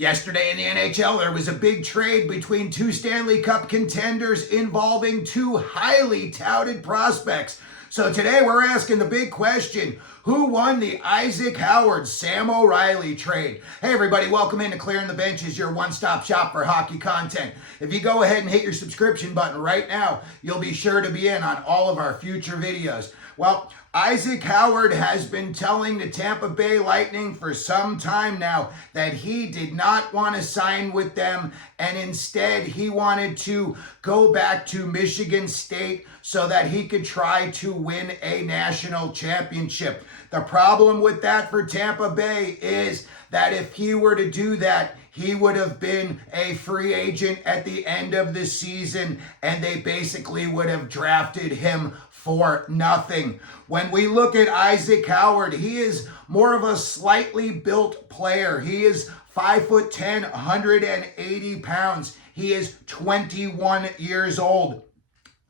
Yesterday in the NHL, there was a big trade between two Stanley Cup contenders involving two highly touted prospects. So today we're asking the big question, who won the Isaac Howard-Sam O'Reilly trade? Hey everybody, welcome into Clearing the Benches, your one-stop shop for hockey content. If you go ahead and hit your subscription button right now, you'll be sure to be in on all of our future videos. Well, Isaac Howard has been telling the Tampa Bay Lightning for some time now that he did not want to sign with them, and instead he wanted to go back to Michigan State so that he could try to win a national championship. The problem with that for Tampa Bay is that if he were to do that, he would have been a free agent at the end of the season, and they basically would have drafted him for nothing. When we look at Isaac Howard, he is more of a slightly built player. He is 5'10", 180 pounds. He is 21 years old.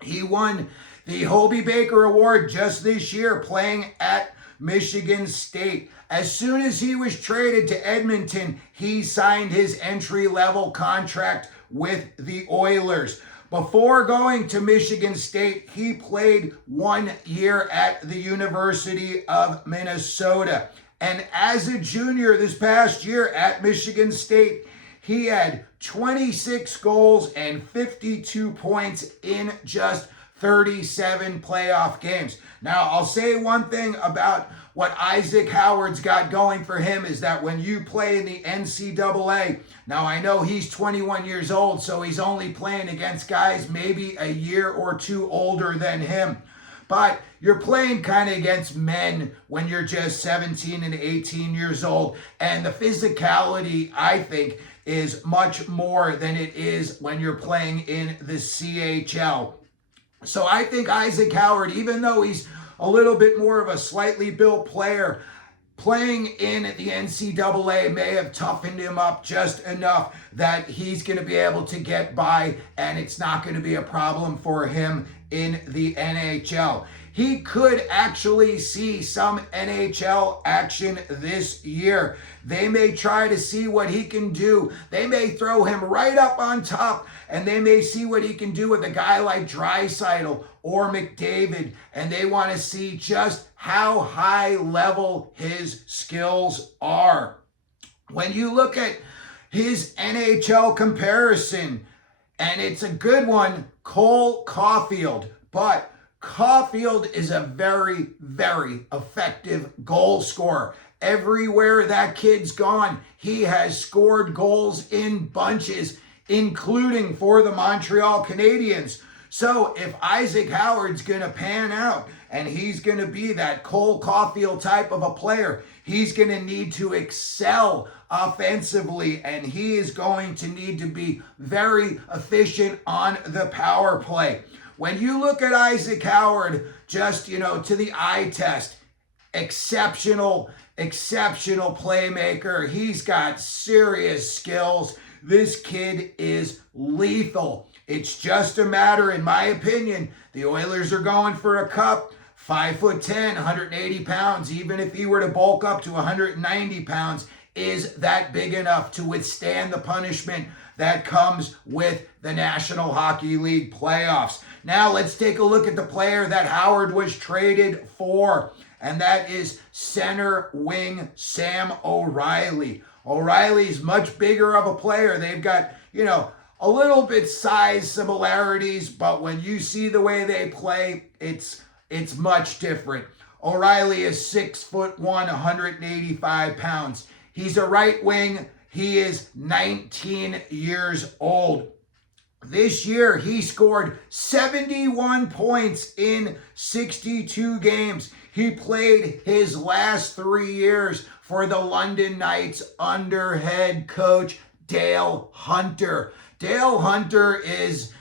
He won the Hobey Baker Award just this year playing at Michigan State. As soon as he was traded to Edmonton, he signed his entry-level contract with the Oilers. Before going to Michigan State, he played 1 year at the University of Minnesota. And as a junior this past year at Michigan State, he had 26 goals and 52 points in just 37 playoff games. Now, I'll say one thing about what Isaac Howard's got going for him is that when you play in the NCAA, now I know he's 21 years old, so he's only playing against guys maybe a year or two older than him. But you're playing kind of against men when you're just 17 and 18 years old. And the physicality, I think, is much more than it is when you're playing in the CHL. So I think Isaac Howard, even though he's a little bit more of a slightly built player, playing in the NCAA may have toughened him up just enough that he's going to be able to get by, and it's not going to be a problem for him in the NHL. He could actually see some NHL action this year. They may try to see what he can do. They may throw him right up on top, and they may see what he can do with a guy like Draisaitl or McDavid, and they want to see just how high level his skills are. When you look at his NHL comparison, and it's a good one, Cole Caulfield, but Caulfield is a very, very effective goal scorer. Everywhere that kid's gone, he has scored goals in bunches, including for the Montreal Canadiens. So if Isaac Howard's going to pan out and he's going to be that Cole Caulfield type of a player, he's going to need to excel offensively, and he is going to need to be very efficient on the power play. When you look at Isaac Howard, just, to the eye test, exceptional playmaker. He's got serious skills. This kid is lethal. It's just a matter, in my opinion, the Oilers are going for a cup. 5'10", 180 pounds, even if he were to bulk up to 190 pounds, is that big enough to withstand the punishment that comes with the National Hockey League playoffs? Now let's take a look at the player that Howard was traded for, and that is center wing Sam O'Reilly. O'Reilly's much bigger of a player. They've got, a little bit size similarities, but when you see the way they play, it's much different. O'Reilly is 6'1", 185 pounds. He's a right wing. He is 19 years old. This year, he scored 71 points in 62 games. He played his last 3 years for the London Knights under head coach Dale Hunter. Dale Hunter is,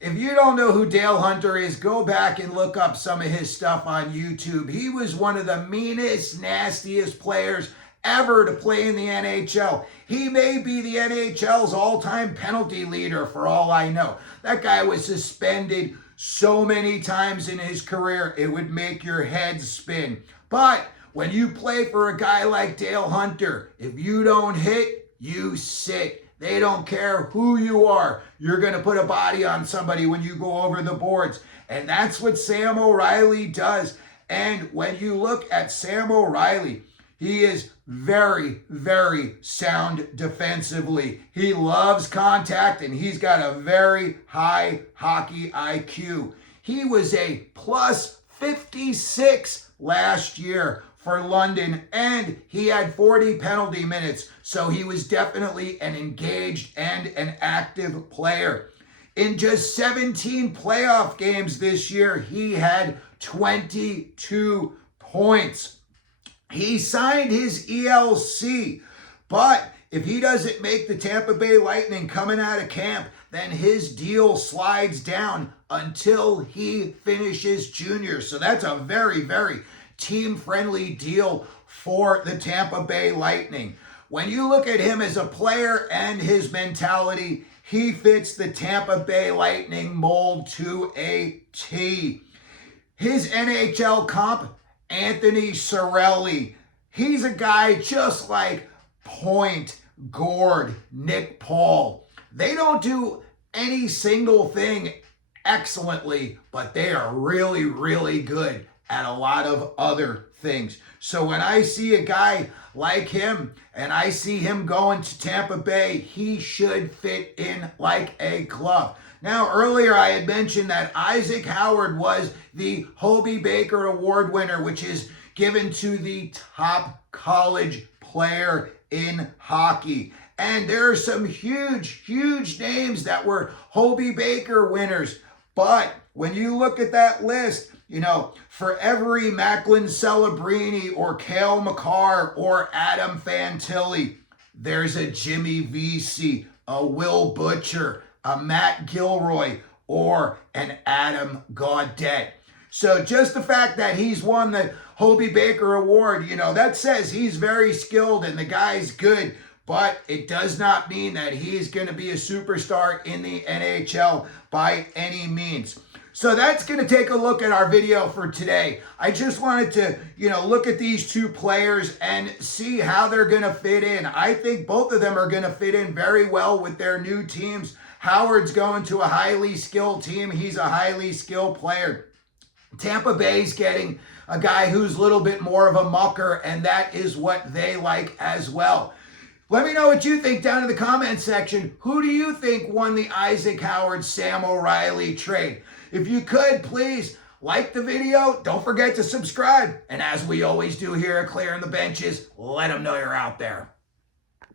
if you don't know who Dale Hunter is, go back and look up some of his stuff on YouTube. He was one of the meanest, nastiest players ever to play in the NHL. He may be the NHL's all-time penalty leader for all I know. That guy was suspended so many times in his career, it would make your head spin. But when you play for a guy like Dale Hunter, if you don't hit, you sit. They don't care who you are. You're going to put a body on somebody when you go over the boards. And that's what Sam O'Reilly does. And when you look at Sam O'Reilly, he is very, very sound defensively. He loves contact, and he's got a very high hockey IQ. He was a plus 56 last year for London, and he had 40 penalty minutes, so he was definitely an engaged and an active player. In just 17 playoff games this year, he had 22 points. He signed his ELC, but if he doesn't make the Tampa Bay Lightning coming out of camp, then his deal slides down until he finishes junior. So that's a very, very team-friendly deal for the Tampa Bay Lightning. When you look at him as a player and his mentality, he fits the Tampa Bay Lightning mold to a T. His NHL comp, Anthony Cirelli. He's a guy just like Point, Gord, Nick Paul. They don't do any single thing excellently, but they are really, really good at a lot of other things. So when I see a guy like him and I see him going to Tampa Bay, he should fit in like a glove. Now, earlier I had mentioned that Isaac Howard was the Hobey Baker Award winner, which is given to the top college player in hockey. And there are some huge, huge names that were Hobey Baker winners. But when you look at that list, you know, for every Macklin Celebrini or Cale Makar or Adam Fantilli, there's a Jimmy Vesey, a Will Butcher, a Matt Gilroy, or an Adam Gaudette. So just the fact that he's won the Hobey Baker Award, you know, that says he's very skilled and the guy's good, but it does not mean that he's going to be a superstar in the NHL by any means. So that's going to take a look at our video for today. I just wanted to, you know, look at these two players and see how they're going to fit in. I think both of them are going to fit in very well with their new teams. Howard's going to a highly skilled team. He's a highly skilled player. Tampa Bay's getting a guy who's a little bit more of a mucker, and that is what they like as well. Let me know what you think down in the comment section. Who do you think won the Isaac Howard, Sam O'Reilly trade? If you could, please like the video. Don't forget to subscribe. And as we always do here at Clearing the Benches, let them know you're out there.